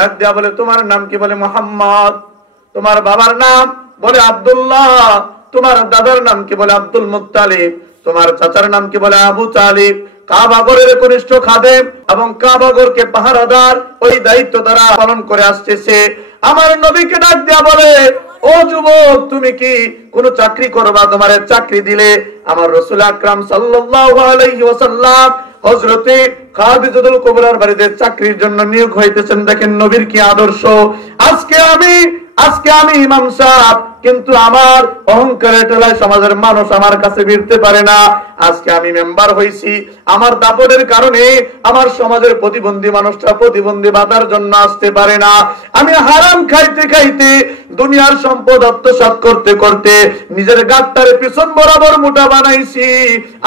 ডাক দিয়া বলে তোমার নাম কি? বলে মুহাম্মদ। তোমার বাবার নাম? বলে আব্দুল্লাহ। তোমার দাদার নাম কি? বলে আব্দুল মুত্তালিব। তোমার চাচার নাম কি? বলে আবু তালিব। কাবাগরের কনিষ্ঠ খাদেম এবং কাবাগরকে পাহারাদার, ওই দায়িত্ব তারা পালন করে আসতেছে। আমার নবীকে ডাক দিয়া বলে ও যুবক, তুমি কি কোন চাকরি করবা? তোমার চাকরি দিলে আমার রাসূল আকরাম সাল্লাল্লাহু আলাইহি ওয়াসাল্লাম হযরতে খাদিজাতুল কুবরার বাড়িতে চাকরির জন্য নিয়োগ হইতেছেন। দেখেন নবীর কি আদর্শ। আজকে আমি ইমাম সাহেব, কিন্তু আমার অহংকারের ঠেলায় সমাজের মানুষ আমার কাছে ভিড়তে পারে না। আজকে আমি মেম্বার হইছি, আমার দাপটের কারণে আমার সমাজের প্রতিবন্ধী মানুষটা প্রতিবন্ধী বাধার জন্য আসতে পারে না। আমি হারাম খাইতে খাইতে দুনিয়ার সম্পদ আত্মসাৎ করতে করতে নিজের গাঁটটারে পিছন বরাবর মোটা বানাইছি,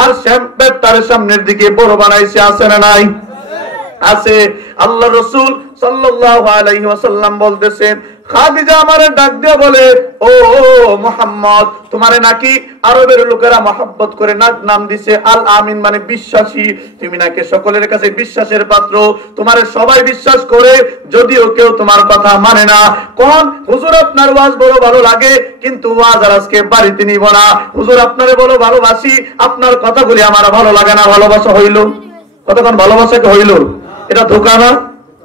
আর শ্যাম্পের তার সামনের দিকে বড় বানাইছি। আছে না নাই? আছে। আল্লাহ রাসূল সাল্লাল্লাহু আলাইহি ওয়াসাল্লাম বলতেছেন, খাদিজা আমারে ডাক দিয়ে বলে ও মুহাম্মদ, তোমারে নাকি আরবের লোকেরা মহব্বত করে নাম দিছে আল আমিন, মানে বিশ্বাসী। তুমি নাকি সকলের কাছে বিশ্বাসের পাত্র, তোমারে সবাই বিশ্বাস করে, যদিও কেউ তোমার কথা মানে না। কোন হুজুর আপনার ওয়াজ বড় ভালো লাগে, কিন্তু ওয়াজ আর আজকে বাড়িতে নিব না। হুজুর আপনারে বলো ভালোবাসি, আপনার কথাগুলি আমার ভালো লাগে না। ভালোবাসা হইল? কতক্ষণ ভালোবাসা হইল? এটা ধোঁকা না?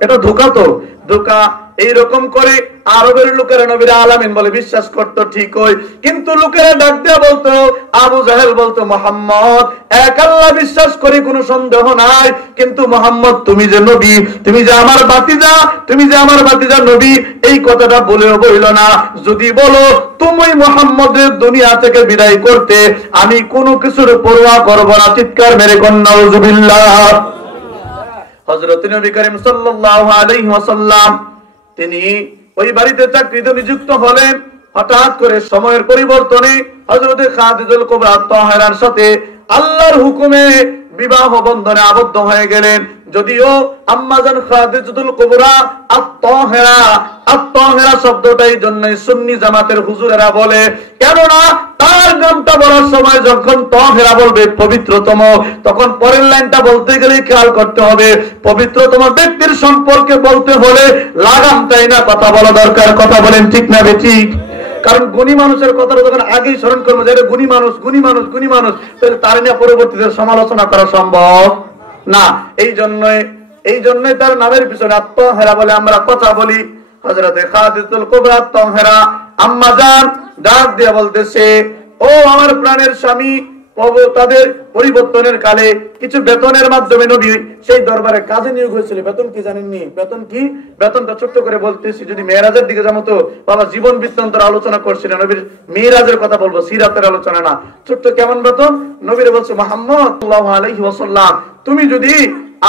এটা ধোঁকা তো, ধোঁকা। এইরকম করে আরবের লোকেরা নবীর আলামিন বলে বিশ্বাস করতো, ঠিক হয়, কিন্তু লোকেরা ডাক দিয়া বলতো, আবু জাহেল বলতো, মুহাম্মদ এক আল্লাহ বিশ্বাস করে কোনো সন্দেহ নাই, কিন্তু মুহাম্মদ তুমি যে নবী, তুমি যে আমার বাতিজা, তুমি যে আমার বাতিজা নবী, এই কথাটা বলেও বইল না। যদি বলো তুমি মুহাম্মদের দুনিয়া থেকে বিদায় করতে, আমি কোনো কিছুর পরোয়া করব না। চিৎকার মেরে কোন নাউজুবিল্লাহ। হযরত নবী করিম সাল্লাল্লাহু আলাইহি ওয়াসাল্লাম তিনি ওই বাড়িতে চাকরিতে নিযুক্ত হলেন। হঠাৎ করে সময়ের পরিবর্তনে হযরত খাদিজাতুল কুবরা তাহেরার সাথে আল্লাহর হুকুমে বিবাহ বন্ধনে আবদ্ধ হয়ে গেলেন। যদিও আম্মাজান খাদিজাতুল কুবরা আত-তাহেরা শব্দটাই জন্যই সুন্নি জামাতের হুজুরেরা বলে, কেননা তার নামটা বলার সময় যখন তাহেরা বলবে পবিত্রতম, তখন পরের লাইনটা বলতে গেলে খেয়াল করতে হবে পবিত্রতম ব্যক্তির সম্পর্কে বলতে হলে লাগামটাই না কথা বলা দরকার। কথা বলেন ঠিক না বেঠিক? কারণ গুণী মানুষের কথাটা যখন আগেই স্মরণ করবো যে গুণী মানুষ, তাহলে তার নিয়ে পরবর্তীতে সমালোচনা করা সম্ভব না। এই জন্যই তার নামের পিছনে আত-তাহেরা বলে আমরা কথা বলি। হযরতে খাদিজাতুল কুবরা আত-তাহেরা আম্মা জান ডাক দিয়ে বলতেছে, ও আমার প্রাণের স্বামী, তাদের পরিবর্তনের কালে কিছু বেতনের মাধ্যমে নবী সেই দরবারে কাজে নিয়োগ হয়েছিল। বেতন কি জানেননি? বেতন কি? বেতনটা ছোট্ট করে বলতেছি। যদি মেরাজের দিকে যাবো তো বাবা জীবন বৃত্তান্তের আলোচনা করছিলেন, নবীর মেরাজের কথা বলবো, সিরাতের আলোচনা না। ছোট্ট কেমন বেতন? নবীর বলছে, মুহাম্মদ সাল্লাল্লাহু আলাইহি ওয়াসাল্লাম তুমি যদি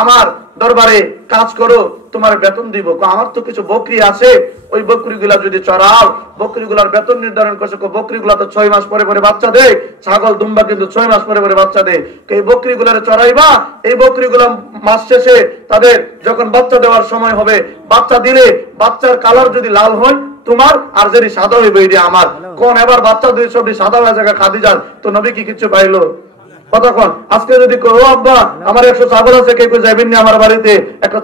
আমার দরবারে কাজ করো তোমার বেতন দিব। আমার তো কিছু বকরি আছে, ওই বকরিগুলা যদি চড়াও, বকরিগুলার বেতন নির্ধারণ করছে। বকরিগুলা তো 6 মাস পরে পরে বাচ্চা দেয়, ছাগল দুম্বা কিন্তু 6 মাস পরে পরে বাচ্চা দেয়। এই বকরিগুলারে চড়াইবা, এই বকরিগুলা মাস শেষে তাদের যখন বাচ্চা দেওয়ার সময় হবে, বাচ্চা দিলে বাচ্চার কালার যদি লাল হয় তোমার, আর যদি সাদা হইবে এটা আমার। কোন এবার বাচ্চা দুই সবটি সাদা হয়ে যাবে খাদিজার, তো নবী কি কিছু পাইলো? কতক্ষণ আজকে যদি ও আব্বা আমার 100 ছাগল আছে, কে কেউ যাবেন না আমার বাড়িতে, একটা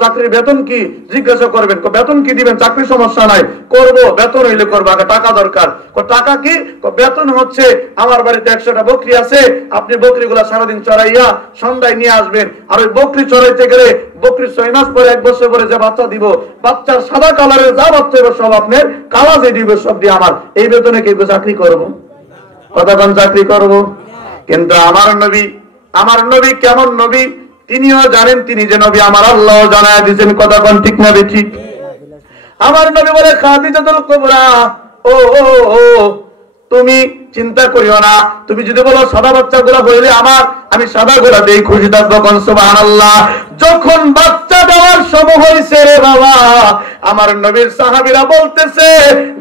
চাকরির বেতন কি জিজ্ঞাসা করবেন, বেতন কি দিবেন? চাকরির সমস্যা নাই, করব, বেতন হইলে করবো, আগে টাকা দরকার। টাকা কি? বেতন হচ্ছে আমার বাড়িতে 100টা বকরি আছে, আপনি বকরিগুলা সারাদিন চড়াইয়া সন্ধ্যায় নিয়ে আসবেন। আর ওই বকরি চড়াইতে গেলে বকরি 6 মাস পরে 1 বছর পরে যে বাচ্চা দিব, বাচ্চার সাদা কালারের যা বাচ্চা হবে সব আপনার, কালা যে দিবে সব দিয়ে আমার। এই বেতনে কে চাকরি করবো? কতক্ষণ চাকরি করবো? কিন্তু আমার নবী কেমন নবী তিনিও জানেন, তিনি যে নবী আমার আল্লাহ জানায় দিয়েছেন। কতক্ষণ ঠিক না ঠিক? আমার নবী বলে, খাদিজাতুল কুবরা ও তুমি চিন্তা করিও না, তুমি যদি বলো সাদা বাচ্চাগুলো হইলে আমার, আমি সাদা গোলা দিয়ে খুশি থাকবো। সুবহানাল্লাহ। যখন বাচ্চা দেওয়ার সময় হয়েছে রে বাবা, আমার নবীর সাহাবীরা বলতেছে,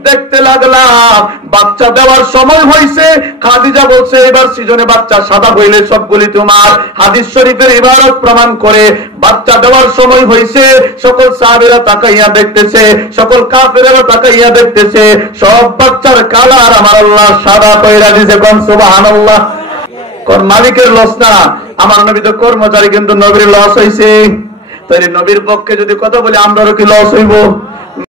দেখতে লাগলাম বাচ্চা দেওয়ার সময় হয়েছে। খাদিজা বলছে এবার সিজনে বাচ্চা সাদা হইলে সবগুলি তোমার। হাদিস শরীফের ইবারত প্রমাণ করে বাচ্চা দেওয়ার সময় হয়েছে। সকল সাহাবীরা তাকাইয়া দেখতেছে, সকল কাফেরেরা তাকাইয়া দেখতেছে, সব বাচ্চার কালার আমার আল্লাহ সাদা কইরা দিয়েছে। কোন সুবহানাল্লাহ। কোন মালিকের লস না, আমার নবী তো কর্মচারী, কিন্তু নবীর লস হইছে। তাহলে নবীর পক্ষে যদি কথা বলি আমরাও কি লস হইব?